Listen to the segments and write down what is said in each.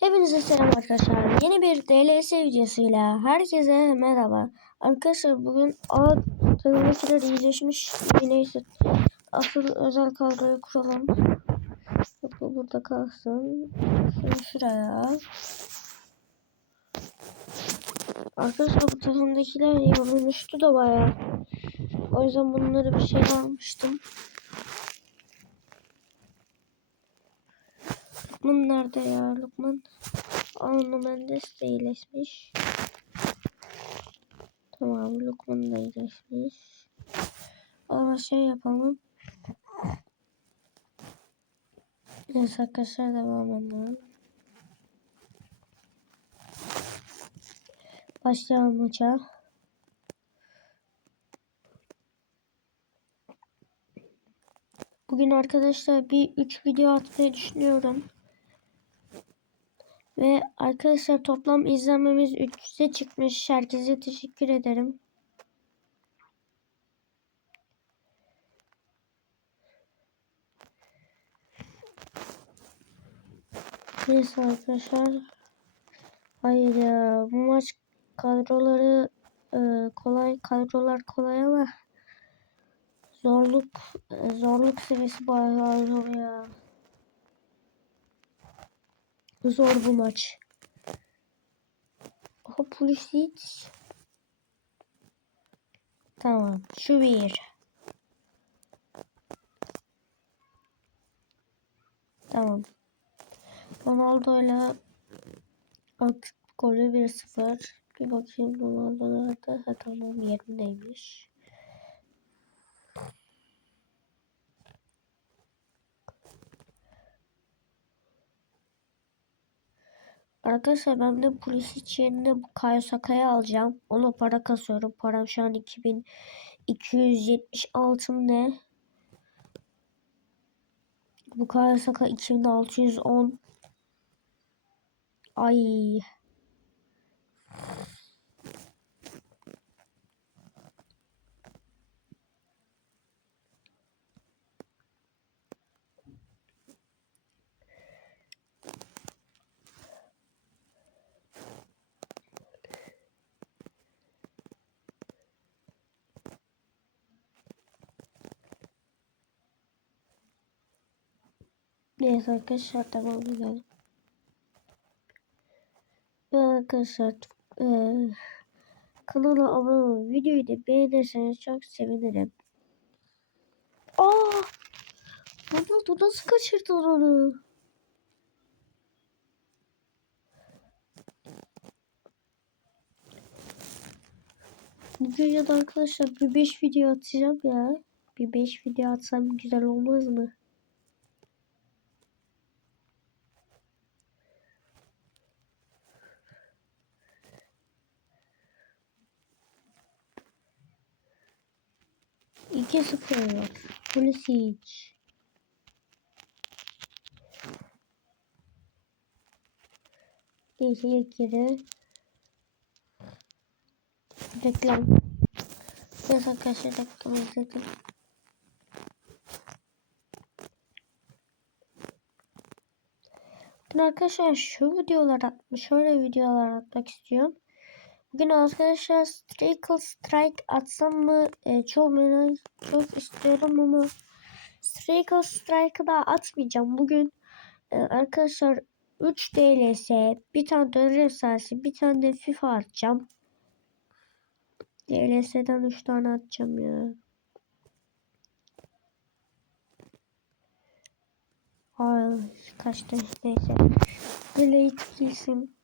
Hepinize selam arkadaşlar. Yeni bir DLS videosuyla herkese merhaba. Arkadaşlar bugün A teknolojiler iyileşmiş. Neyse asıl özel kadroyu kuralım. Bu burada kalsın. Şunu şuraya. Arkadaşlar bu takımdakiler yorulmuştu da bayağı. O yüzden bunları bir şey almıştım. Lukman nerede ya? Lukman Anu Mendes de iyileşmiş. Tamam Lukman da iyileşmiş. Ama şey yapalım. Neyse arkadaşlar devam edelim. Başlayalım maça. Bugün arkadaşlar bir 3 video atmayı düşünüyorum. Ve arkadaşlar toplam izlenmemiz 3'e çıkmış. Herkese teşekkür ederim. Neyse arkadaşlar. Hayır ya bu maç kadroları e, kolay kadrolar kolay ama zorluk e, zorluk seviyesi bayağı zor ya. Zor bu maç. Aha Pulisic. Tamam. Şu bir. Tamam. Ronaldo ile golü 1-0. Bir bakayım Ronaldo nerede? Ha tamam yerindeymiş. Arkadaşlar ben de polis içinde bu Kayo Saka'yı alacağım. Ona para kasıyorum. Param şu an 2276 mı ne? Bu Kayo Saka 2610. Ay. Neyse arkadaşlar edelim. Ve arkadaşlar e, kanala abone olun. Videoyu da beğenirseniz çok sevinirim. Aa! Ronaldo nasıl kaçırdı onu? Bugün ya da arkadaşlar bir 5 video atacağım ya. Bir 5 video atsam güzel olmaz mı? İki sıfır. Pulisic. Değişik geri. Reklam. Biraz arkadaşlar reklam izledim. Arkadaşlar şu videolar atmış, şöyle videolar atmak istiyorum. Bugün arkadaşlar Strike Strike atsam mı e, çok merak çok istiyorum ama Strike Strike'ı da atmayacağım. Bugün e, arkadaşlar 3 DLS, bir tane dönür efsanesi, bir tane de FIFA atacağım. DLS'den 3 tane atacağım ya. Ay kaçtı neyse. Delete gitsin.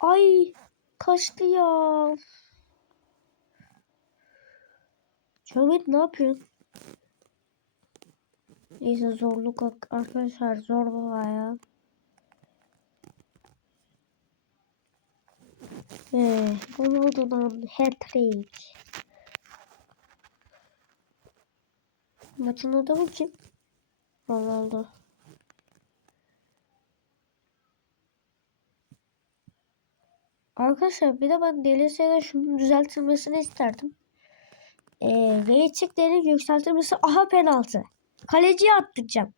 Ay ya. Şömet ne yapıyorsun? Neyse zorluk arkadaşlar zor baya. Ee, Ronaldo'dan hat-trick. Maçın adamı kim? Ronaldo. Arkadaşlar bir de ben DLS'de şunun düzeltilmesini isterdim. Ee, ratinglerin yükseltilmesi. Aha penaltı. Kaleciye attıracağım.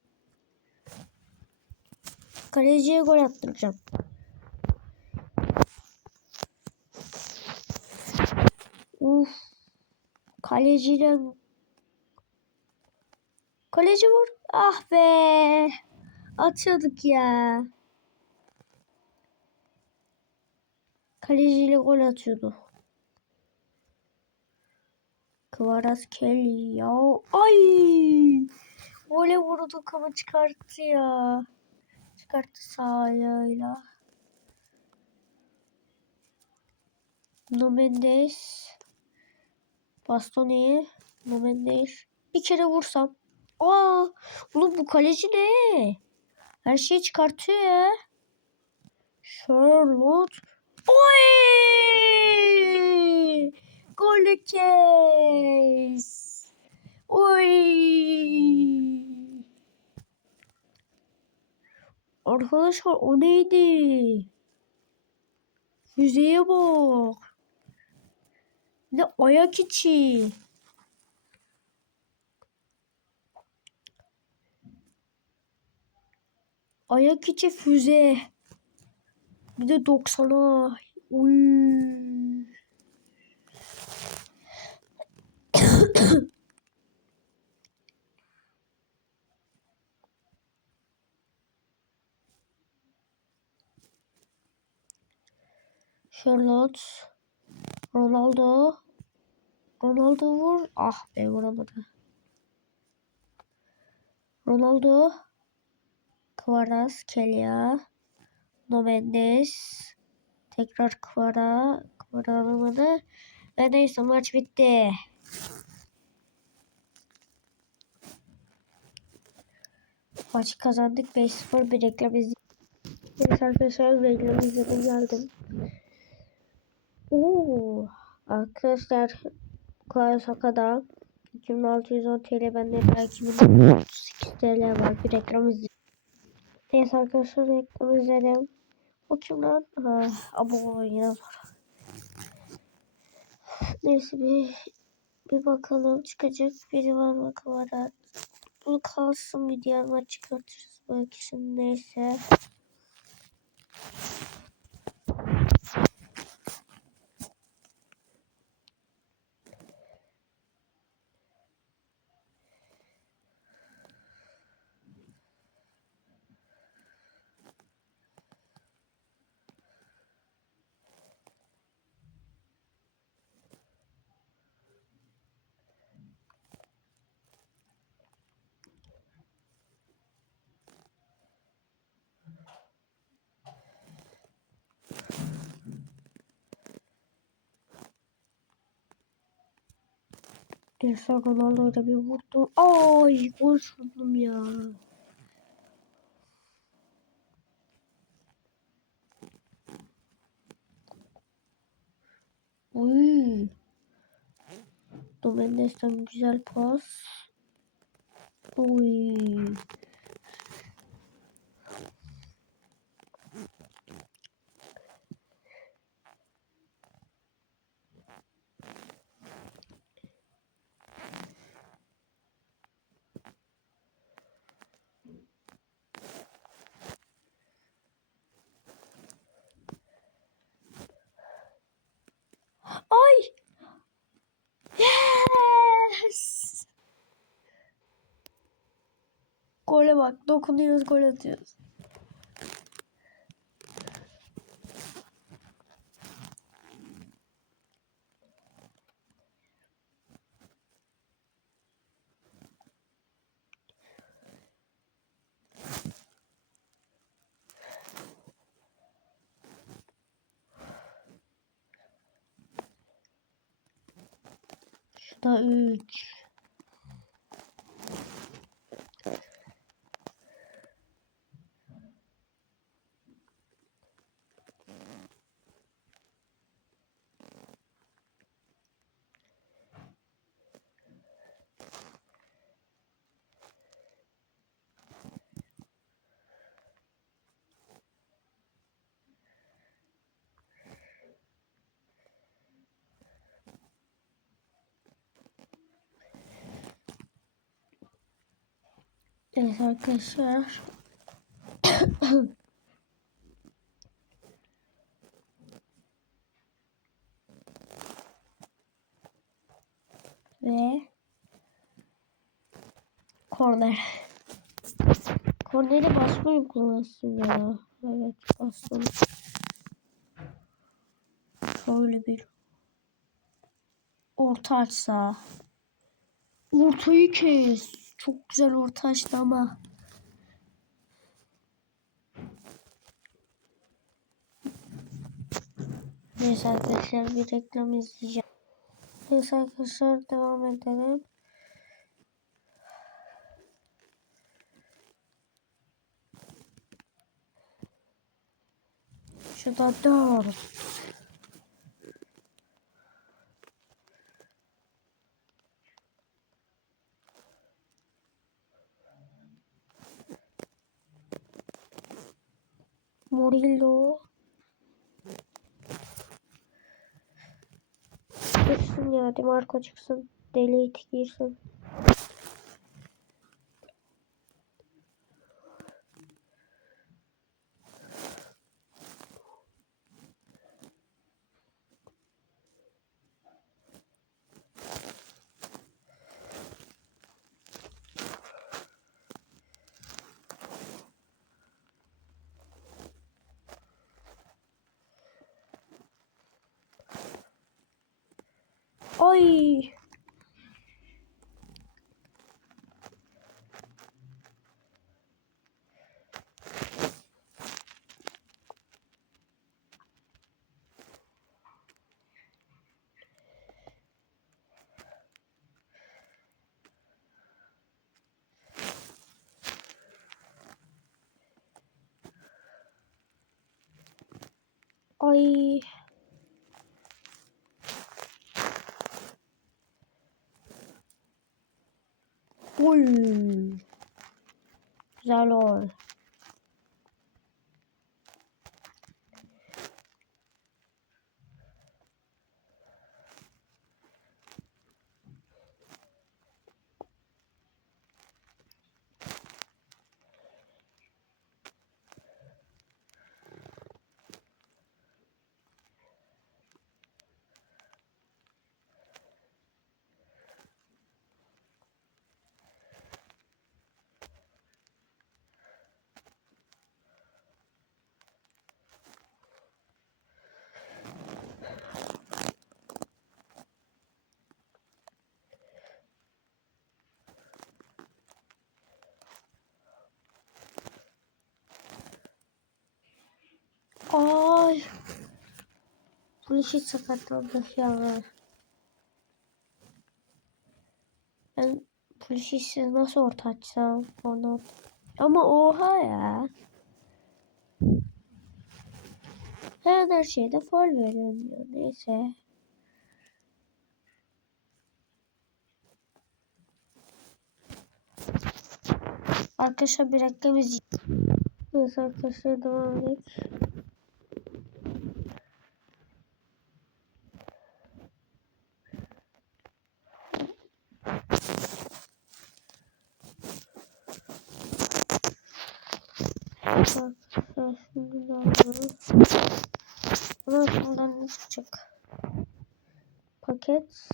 Kaleciye gol attıracağım. Uf. Kaleciyle Kaleci vur. Ah be. Atıyorduk ya. Kaleciyle gol atıyordu. Kvaras Kelly ya. Ay. Vole vurdu ama çıkarttı ya. Çıkarttı sağ ayağıyla. No Mendes. Bastoni. No Mendes. Bir kere vursam. Aa, oğlum bu kaleci ne? Her şeyi çıkartıyor ya. Charlotte. Oy! Golü kes. Oy! Arkadaşlar o neydi? Füzeye bak. De ayak içi. Ayak içi füze. Bir de 90'a. Uy. Charlotte. Ronaldo. Ronaldo vur. Ah be vuramadı. Ronaldo. Kvaras, Kelia, No Mendes. Tekrar Kvara. Kvara alamadı. Ve neyse maç bitti. Maçı kazandık 5-0 bir reklam izledim. Evet arkadaşlar reklam izledim geldim. Oo, arkadaşlar Kayasaka'da 2610 TL bende de 2038 TL var bir reklam izledim. Neyse arkadaşlar reklam izledim. O kim lan? Ha, yine var. Neyse bir, bir bakalım çıkacak biri var mı kamera. Bu kalsın bir diğer maç çıkartırız belki şimdi neyse. Gerson Ronaldo'yla bir vurdu. Ay gol sandım ya. Uy. Domendes'ten güzel pas. Uy. Ay. Yes. Gole bak. Dokunuyoruz gol atıyoruz. Şurada 3. Evet arkadaşlar. Ve korner. Korneri basmayı kullanırsın ya. Evet bastım. Şöyle bir orta açsa. Ortayı kes. Çok güzel orta açtı ama. Neyse arkadaşlar bir reklam izleyeceğim. Neyse arkadaşlar devam edelim. Şurada dört. Murillo. Çıksın ya Demarco çıksın. Delete girsin. Ay. Ay. Uy. Güzel ol. Ay. Polisi sakatlandı ya. Ben polisi nasıl orta açsam onu. Ama oha ya. Her her şeyde faul veriyorum. Neyse. Arkadaşlar bir reklam izleyeceğim. Neyse arkadaşlar devam edelim. Bunun şundan ne çıkacak? Paket.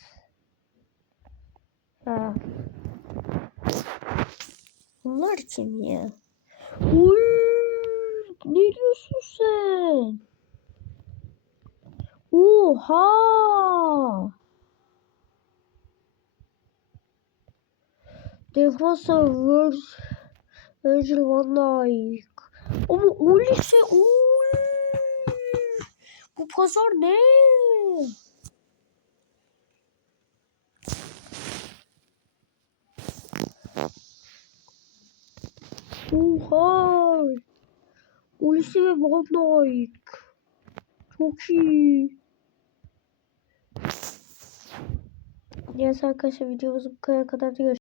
Ha. Bunlar kim ya? Uy, ne diyorsun sen? Oha! Defansa Virgil, Virgil van Dijk. Ama öyleyse oy! Bu pazar ne? Oha! Ulisi ve Van Dijk. Çok iyi. Neyse arkadaşlar videomuzu bu kadar görüşürüz.